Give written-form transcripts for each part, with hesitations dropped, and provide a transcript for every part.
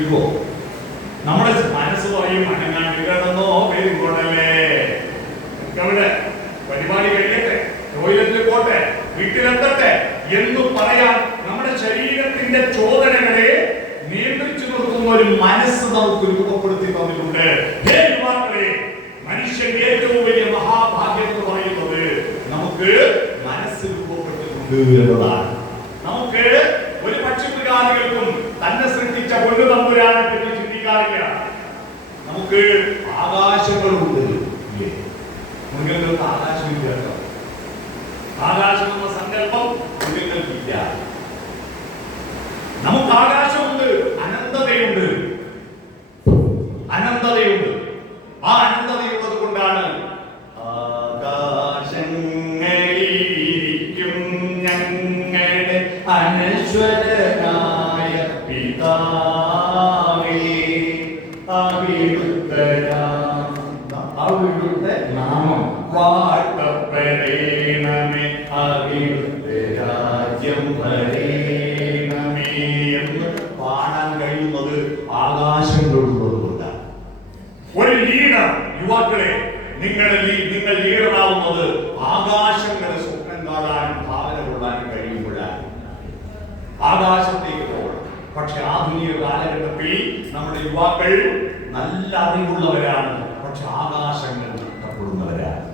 കിട്ടുമോ? നമ്മുടെ മനസ്സ് പറയും അനങ്ങാണ്ട് കിടന്നോ പേരുകൊണ്ടല്ലേ, അവിടെ പരിപാടി കഴിയട്ടെ, ടോയ്ലറ്റിൽ പോട്ടെ, വീട്ടിലെത്തട്ടെ എന്ന് പറയാൻ നമ്മുടെ ശരീരത്തിന്റെ ചോദനകളെ നിയന്ത്രിച്ചു നിർത്തുന്ന ഒരു മനസ്സ് നമുക്ക് രൂപപ്പെടുത്തി തന്നിട്ടുണ്ട്. മനുഷ്യന്റെ ഏറ്റവും വലിയ മഹാഭാഗ്യം എന്ന് പറയുന്നത് നമുക്ക് മനസ്സ് രൂപപ്പെട്ടിട്ടുണ്ട് എന്നതാണ്. നമുക്ക് ഒരു പക്ഷിമൃഗാദികൾക്കും തന്നെ സൃഷ്ടിച്ച പൊന്നു തമ്പുരാനെ പറ്റി ചിന്തിക്കാറില്ല. നമുക്ക് ആകാശങ്ങളുണ്ട്. മൃഗങ്ങൾക്ക് ആകാശമില്ല. ആകാശം എന്ന സങ്കല്പം മൃഗങ്ങൾക്കില്ല. നമുക്ക് ആകാശമുണ്ട്, അനന്തതയുണ്ട്. അനന്തതയുണ്ട്. ആ അനന്തതയുള്ളത് കൊണ്ടാണ് ആകാശങ്ങളിലിരിക്കും ഞങ്ങളുടെ അനശ്വരനായ പിതാവേ, അവിടുത്തെ നാമം വാഴ്ത്തപ്പെടേണമേ, അവിടുത്തെ രാജ്യം വരേണമേ എന്ന് പാടാൻ കഴിയുന്നത് ആകാശങ്ങളുള്ളതുകൊണ്ടാണ്. ഒരു ലീഡർ, യുവാക്കളെ, നിങ്ങൾ ലീഡറാവുന്നത് ആകാശങ്ങളെ സ്വപ്നം കാണാനും ഭാവന കൊള്ളാനും കഴിയുമ്പോഴാണ്. ആകാശത്തേക്ക് പോകണം. പക്ഷെ ആധുനിക കാലഘട്ടത്തിൽ നമ്മുടെ യുവാക്കൾ നല്ല അറിവുള്ളവരാണ്, പക്ഷെ ആകാശങ്ങൾ നഷ്ടപ്പെടുന്നവരാണ്.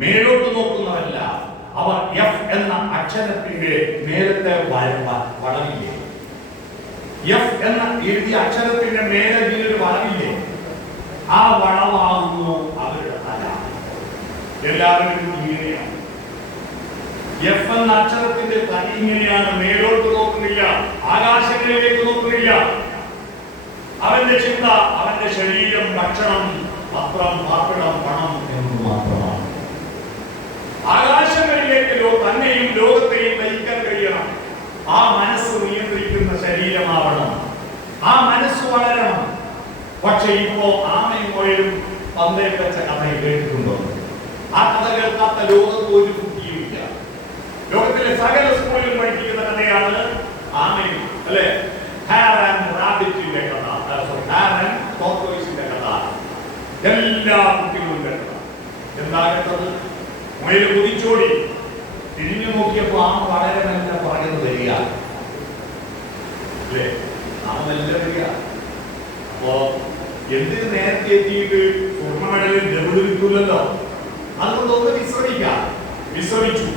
മേലോട്ട് നോക്കുന്നവരല്ല. അവർ എഫ് എന്ന അക്ഷരത്തിന്റെ നേരത്തെ വളവില്ലേ? എഫ് എന്ന എഴുതിയ അക്ഷരത്തിന്റെ മേലെ ഒരു വളവില്ലേ? ആ വളവാകുന്നു അവരുടെ തല. എല്ലാവരും ഇങ്ങനെയാണ്. എഫ് എന്ന അക്ഷരത്തിന്റെ തല ഇങ്ങനെയാണ്. മേലോട്ട് നോക്കുന്നില്ല, ആകാശങ്ങളിലേക്ക് നോക്കുന്നില്ല. അവന്റെ ചിന്ത, അവന്റെ ശരീരം, ഭക്ഷണം, പത്രം, പാർപ്പിടം, പണം എന്ന് മാത്രമാണ്. ആകാശങ്ങളിലേക്ക് തന്നെയും ലോകത്തെയും നയിക്കാൻ കഴിയണം. ആ മനസ്സ് നിയന്ത്രിക്കുന്ന ശരീരമാവണം. ആ മനസ്സ് വളരണം. പക്ഷെ ഇപ്പോ ആമയും മുയലും പന്തയം വെച്ച കഥ കേട്ടിട്ടുണ്ടോ? ആ കഥ കേൾക്കാത്ത ലോകത്ത് ഒരു കുട്ടിയുമില്ല. ലോകത്തിലെ സകല സ്കൂളിലും പഠിപ്പിക്കുന്ന കഥയാണ് ആമയും, അല്ലെ, ഹാർ ആൻഡ് റാബിറ്റിന്റെ കഥ, ഹാർ ആൻഡ് ടോർട്ടോയ്സിന്റെ കഥ. എല്ലാ കുട്ടികളും കേട്ടത്. എന്താ കേട്ടത്? മുയൽ കുതിച്ചോടി, തിരിഞ്ഞു നോക്കിയപ്പോ ആമ വളരെ നല്ല പറയുന്നത് വരിക, അല്ലേ? ആമ നല്ല വരിക. അപ്പോ എന്തിന് നേരത്തെ എത്തിയിട്ട് സ്വർണ്ണ മെഡലിൽ ഡബിൾ കിട്ടൂലല്ലോ, അതുകൊണ്ട് ഒന്ന് വിശ്രമിക്കാം. വിശ്രമിച്ചു,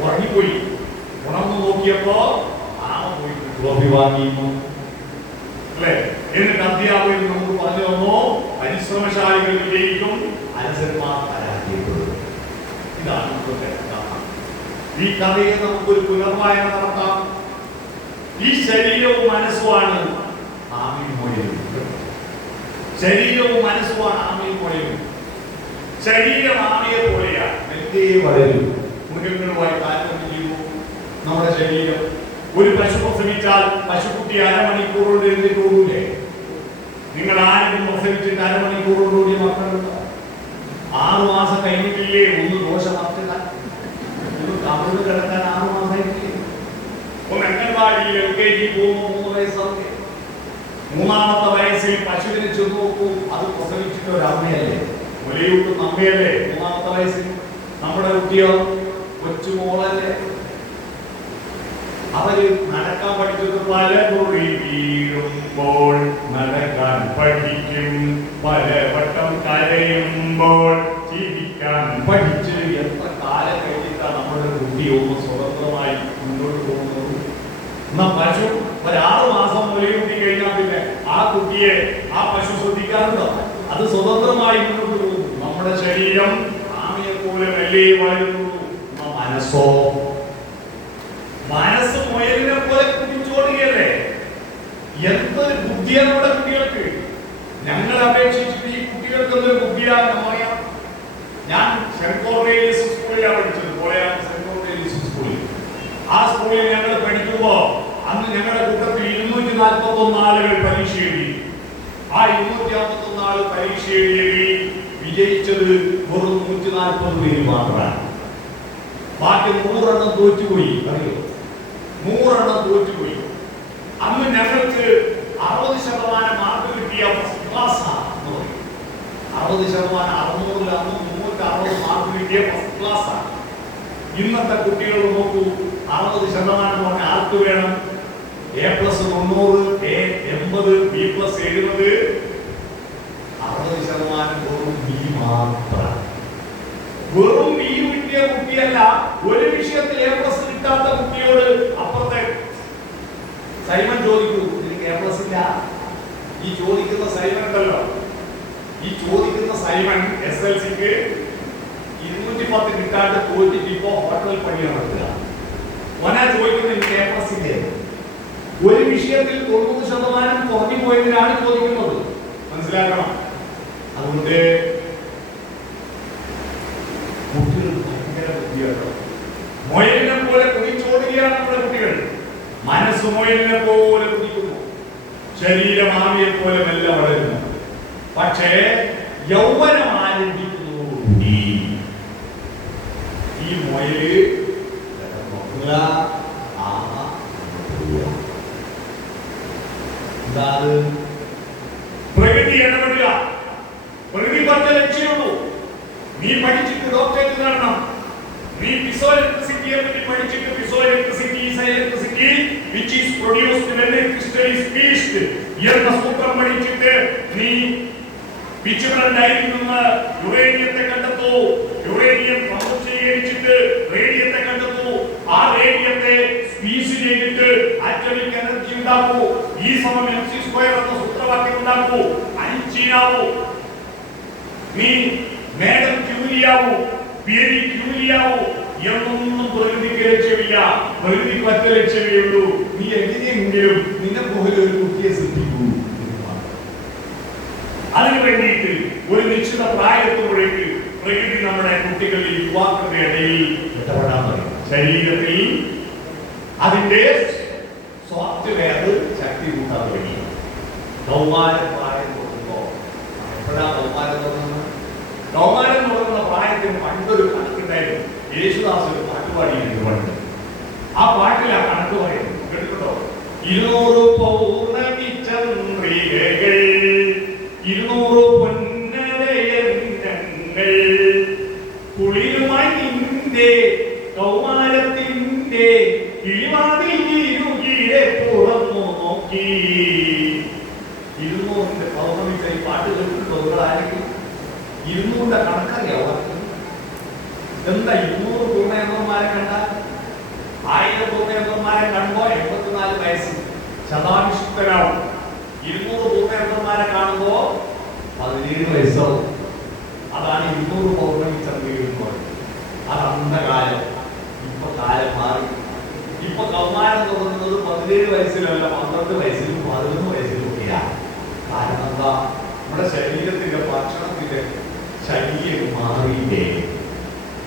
ഉറങ്ങിപ്പോയി. ഉണർന്നു നോക്കിയപ്പോ ആമ പോയി ട്രോഫി വാങ്ങിയിരുന്നു, അല്ലേ? എന്നിട്ട് അധ്യാപകൻ നമുക്ക് പറഞ്ഞു തന്നു, പരിശ്രമശാലികൾ വിജയിക്കും, അലസന്മാർ പരാജയപ്പെടും. ഇതാണ് നമ്മുടെ കഥ. ഈ കഥയെ നമുക്കൊരു പുനർവായന നടത്താം. ഈ ശരീരവും മനസ്സുമാണ് ആമയും മുയലും. ശരീരവും മനസ്സുമാണ് ആമയും മുയലും. ശരീരം ആമയെ പോലെയാണ്, മെല്ലെ വളരും. മൃഗങ്ങളുമായി താരതമ്യം ചെയ്യുന്നു നമ്മുടെ ശരീരം. ഒരു പശു പ്രസവിച്ചാൽ പശുക്കുട്ടി അരമണിക്കൂർ കൊണ്ട് എഴുന്നേറ്റ് ഓടൂലേ? നിങ്ങൾ ആരും പ്രസവിച്ചിട്ട് അരമണിക്കൂർ കൊണ്ട് ഓടിയ മക്കളുണ്ട്. 6 മാസം കഴിഞ്ഞിട്ടില്ലേ ഒന്ന് ദോശ നടത്തുക? കമിഴ്ന്ന് കിടക്കാൻ 6 മാസമായിട്ടില്ലേ? ഒന്ന് അംഗൻവാടിയിൽ LKG പോകുമ്പോൾ 3 വയസ്സാവും. 3ാമത്തെ വയസ്സിൽ പശുവിനെ ചെന്ന് നോക്കൂ. അത് പ്രസവിച്ചിട്ട് ഒരു അമ്മയല്ലേ, മുലയൂട്ടുന്ന അമ്മയല്ലേ 3ാമത്തെ വയസ്സിൽ. നമ്മുടെ കുട്ടിയോ കൊച്ചുമോളല്ലേ. അവര് നടക്കാൻ പഠിച്ചത് പലകുറി വീഴുമ്പോൾ നടക്കാൻ പഠിക്കും, പലവട്ടം കരയുമ്പോൾ ജീവിക്കാൻ പഠിച്ച്. എത്ര കാലം കഴിഞ്ഞിട്ടാണ് നമ്മുടെ കുട്ടി ഒന്ന് സ്വതന്ത്രമായി മുന്നോട്ട് പോകുന്നത്? എന്നാ പശു ഒരു 6 മാസം മുലയൂട്ടി കഴിഞ്ഞാൽ പിന്നെ ആ കുട്ടിയെ ആ പശു ശ്രദ്ധിക്കാറുണ്ടോ? അത് സ്വതന്ത്രമായി മുന്നോട്ട് പോകുന്നു. നമ്മുടെ ശരീരം ആമയെ പോലെ മെല്ലെ വളരുന്നു. മനസ്സോ, മനസ്സ് മുയലിനെ പോലെ കുതിച്ചോടുകയല്ലേ. എന്തൊരു ബുദ്ധിയാണ് നമ്മുടെ കുട്ടികൾക്ക്. ഞങ്ങളെ അപേക്ഷിച്ചിട്ട് ഈ കുട്ടികൾക്ക് എന്തൊരു ബുദ്ധിയാണെന്ന് പറയാം. ഞാൻ സെന്റ് കോർണേലിയസ് സ്കൂളിലാണ് പഠിച്ചത്. കോളയാണ് സെന്റ് കോർണേലിയസ് സ്കൂളിൽ. ആ സ്കൂളിൽ ഞങ്ങൾ പഠിക്കുമ്പോ അന്ന് ഞങ്ങളുടെ കൂട്ടത്തിൽ 241 ആളുകൾ പരീക്ഷ എഴുതി. ആ 251 ആൾ പരീക്ഷ എഴുതി വിജയിച്ചത് വെറും 140 പേര് മാത്രമാണ്. ബാക്കി 100 എണ്ണം തോറ്റുപോയി. അറിയോ? 100 എണ്ണം തോറ്റുപോയി. അന്ന് ഞങ്ങൾക്ക് 60 ഫസ്റ്റ് ക്ലാസ് എന്ന് പറയും. 60% 600 അന്ന് 360 മാർക്ക് കിട്ടിയ ഫസ്റ്റ് ക്ലാസ് ആണ്. ഇന്നത്തെ കുട്ടികൾ നോക്കൂ, 60% പറഞ്ഞ ആർക്ക് വേണം? A plus 90, A 80, B plus 70. 60% വെറും B മാത്രം. വെറും B കിട്ടിയ കുട്ടിയല്ല, ഒരു വിഷയത്തിൽ A plus കിട്ടാത്ത കുട്ടിയോട് അപ്പുറത്തെ സൈമൺ ചോദിക്കൂ, എനിക്ക് A plus ഇല്ല. ഈ ചോദിക്കുന്ന സൈമൺ ഉണ്ടല്ലോ, ഈ ചോദിക്കുന്ന സൈമൺ SLCക്ക് 210 കിട്ടാണ്ട് തോറ്റിട്ട് ഇപ്പോ ഹോട്ടൽ പണി നടത്തുക. ഓനാ ചോദിക്കുന്നത് എനിക്ക് A plus ഇല്ലേ? ഒരു വിഷയത്തിൽ 90% കുറഞ്ഞു പോയതിനാണ് ചോദിക്കുന്നത്. മനസ്സിലാക്കണം. അതുകൊണ്ട് കുട്ടികൾ ഭയങ്കര ബുദ്ധിയാണ്. മുയലിനെ പോലെ കുതിച്ചോടുകയാണ് നമ്മുടെ കുട്ടികൾ. മനസ്സ് മുയലിനെ പോലെ കുതിക്കുന്നു, ശരീരം ആവിയെ പോലെ മെല്ലെ വളരുന്നു. പക്ഷേ യൗവനം ആരംഭിക്കുന്നു. ഈ മുയല് പ്രകൃതി ഇടപെടുക. പ്രകൃതി പറഞ്ഞ ലക്ഷ്യമുള്ളൂ. നീ പഠിച്ചിട്ട് ഡോക്ടറേറ്റ് നേടണം. നീ പിസോ ഇലക്ട്രിസിറ്റിയെ പറ്റി പഠിച്ചിട്ട് piezo electricity is electricity which is produced when a crystal is pierced എന്ന സൂത്രം പഠിച്ചിട്ട് നീ പിച്ചുകളിൽ നിന്ന് യുറേനിയത്തെ കണ്ടെത്തൂ. യുറേനിയം സമുച്ചീകരിച്ചിട്ട് റേഡിയത്തെ കണ്ടെത്തൂ. ആ റേഡിയത്തെ സ്പീസ് ചെയ്തിട്ട് ആറ്റമിക് എനർജി ഉണ്ടാക്കൂ. E = mc² എന്ന സൂത്രവാക്യം ഉണ്ടാക്കൂ. ഐൻസ്റ്റീനാവൂ. നീ മേഡം ക്യൂരിയാവൂ, പിഎഡി ക്യൂരിയാവൂ എന്നൊന്നും പ്രകൃതിക്ക് ലക്ഷ്യമില്ല. പ്രകൃതിക്ക് ഒറ്റ ലക്ഷ്യമേ ഉള്ളൂ, നീ എങ്ങനെയെങ്കിലും നിന്നെ പോലെ ഒരു കുട്ടിയെ സൃഷ്ടിക്കൂ. അതിനു വേണ്ടിയിട്ട് ഒരു നിശ്ചിത പ്രായത്തോടേക്ക് പ്രകൃതി നമ്മുടെ കുട്ടികളുടെ യുവാക്കളുടെ ഇടയിൽ ഇടപെടാൻ തുടങ്ങി. ശരീരത്തിൽ അതിന്റെ സോഫ്റ്റ്വെയർ ശക്തി കൂട്ടാൻ തുടങ്ങി. കൗമാരപ്രായം തുടങ്ങുമ്പോ എപ്പോഴാ കൗമാരം തുടങ്ങുന്നത്? കൗമാരം തുടങ്ങുന്ന പ്രായത്തിന് പണ്ടൊരു കണക്കുണ്ടായിരുന്നു. യേശുദാസ് ഒരു പാട്ട് പാടിയിരുന്നു പണ്ട്. ആ പാട്ടിൽ ആ കണക്ക് പറയുന്നു, കേട്ടിട്ടുണ്ടോ? 200 പൗർണമി ചന്ദ്രികകൾ, 200 പൊന്നരയങ്ങൾ, കുളിരുമായി നിന്റെ കൗമാരത്തിന്റെ കിളിവാതിൽ ഇരുകിലെ തുറന്നു നോക്കി. 200 പൗർണമി ഈ പാട്ട് കേട്ടിട്ടുണ്ടോ ആരെങ്കിലും? 200 കണക്കറിയാവോ? എന്താ 200 പൂർണ്ണയന്ത്രന്മാരെ കണ്ടാൽ? 1000 പൂർണ്ണയന്ത്രന്മാരെ കാണുമ്പോ 84 വയസ്സ് ശതാഭിഷിക്തനാവും. 200 പൂർണ്ണയന്ത്രന്മാരെ കാണുമ്പോ 17 വയസ്സാവും. അതാണ് 200 പൗർണമി ചന്ദ്രിക എന്ന് പറയുന്നത്. അത് അന്ധകാലം. ഇപ്പൊ കാലം മാറി. ഇപ്പൊ കൗമാരം തുടങ്ങുന്നത് 17 വയസ്സിലല്ല, 12 വയസ്സിലും 11 വയസ്സിലും ഒക്കെയാണ്. കാരണം എന്താ? നമ്മുടെ ശരീരത്തിന്റെ ഭക്ഷണത്തിന്റെ ശരീരം മാറിയില്ലേ?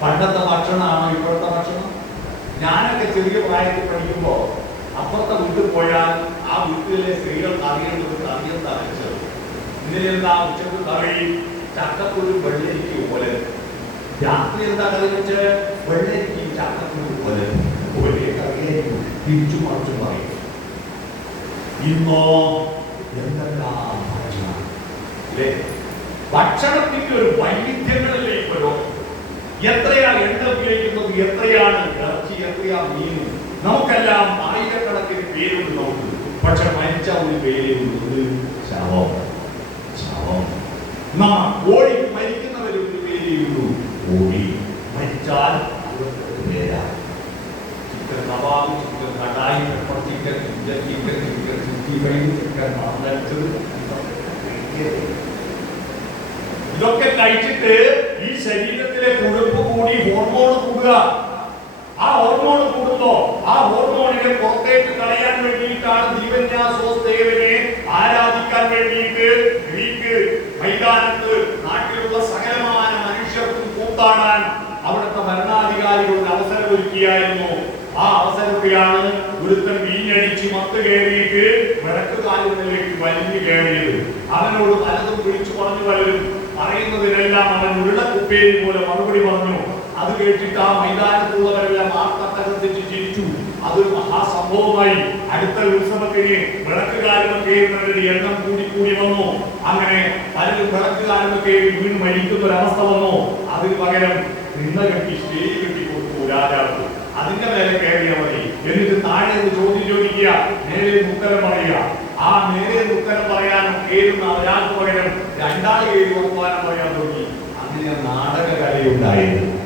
പണ്ടത്തെ ഭക്ഷണമാണോ ഇപ്പോഴത്തെ ഭക്ഷണം? ഞാനൊക്കെ ചെറിയ പ്രായത്തിൽ പഠിക്കുമ്പോ അപ്പുറത്തെ വീട്ടിൽ പോയാൽ ആ വീട്ടിലെ സ്ത്രീകൾ കറിയുന്നത് കറിയും തരച്ചത്. ഇതിലെന്താ ഉച്ചക്ക് കറി? ചക്കക്കുരു വെള്ളരിക്ക പോലെ. രാത്രി എന്താ കറി വെച്ച്? വെള്ളരിക്കും ചക്കക്കുരു പോലെ. ഒരേ കറിയായിരിക്കും, തിരിച്ചു മറിച്ചു പറയും. ഇന്നോ എന്തെല്ലാം ഭക്ഷണം അല്ലേ? ഭക്ഷണത്തിന്റെ ഒരു വൈവിധ്യങ്ങളല്ലേ ഇപ്പോഴോ? എത്രയാ എണ്ണ ഉപയോഗിക്കുന്നത്, എത്രയാണ് ഇറച്ചി, എത്രയാ മീൻ. നമുക്കെല്ലാം ആയിരക്കണക്കിന് പേരുണ്ട് നമുക്ക്. പക്ഷെ മരിച്ച ഒരു പേരേ ഉള്ളത് ശവം. ശവം. കോഴി മരിക്കുന്നവര് ഒരു പേരേ ഉള്ളൂ, കോഴി. മരിച്ചാൽ പേരാ. Chicken kebab, chicken kadai, pepper chicken, chicken chicken chicken chicken chicken മറന്നടിച്ചത്, ഇതൊക്കെ കഴിച്ചിട്ട് ഈ ശരീരത്തിലെ കൊഴുപ്പ് കൂടി ഹോർമോൺ കൂടുക. ആ ഹോർമോൺ കൂടുമ്പോ ആ ഹോർമോണിനെ പുറത്തേക്ക് കളയാൻ വേണ്ടിയിട്ടാണ് ജീവന്യാസോസ്തേവനെ ആരാധിക്കാൻ വേണ്ടിയിട്ട് ഗ്രീക്ക് മൈതാനത്ത് നാട്ടിലുള്ള സകലമായ മനുഷ്യർക്കും കൂത്താടാൻ അവിടുത്തെ ഭരണാധികാരികളുടെ അവസരം ഒരുക്കിയായിരുന്നു. ആ അവസരത്തിലാണ് ഒരുത്തൻ വീഞ്ഞടിച്ച് മത്ത് കയറിയിട്ട് വിളക്ക് കാലുകളിലേക്ക് വലിഞ്ഞു കയറിയത്. അവനോട് പലതും വിളിച്ചു പറഞ്ഞു. പലരും പറയുന്നതിനെല്ലാം അവൻ ഉരുളക്കുപ്പേരി പോലെ മറുപടി പറഞ്ഞു. അത് കേട്ടിട്ട് ആ മൈതാനത്തുള്ളവരെല്ലാം ആർത്തട്ടകത്തിച്ച് ചിരിച്ചു. അതൊരു മഹാസംഭവമായി. അടുത്ത ഉത്സവത്തിന് വിളക്കുകാരുമൊക്കെ എണ്ണം കൂടി വന്നു. അങ്ങനെ പലരും വിളക്കുകാരുമൊക്കെ വീണ് മരിക്കുന്ന ഒരവസ്ഥ വന്നു. അതിന് പകരം കെട്ടി സ്റ്റേജ് കെട്ടി കൊടുത്തു രാജാവ്. അതിന്റെ മേലെ കയറിയാൽ മതി. എന്നിട്ട് താഴെ ചോദ്യം ചോദിക്കുക, നേരെ ഉത്തരം പറയുക. ആ നേരെ ഉത്തരം പറയാനും കയറുന്ന ഒരാൾക്ക് പകരം രണ്ടാൾ കയറി വർത്തമാനം പറയാൻ തുടങ്ങി. അങ്ങനെ നാടകകലയുണ്ടായത്.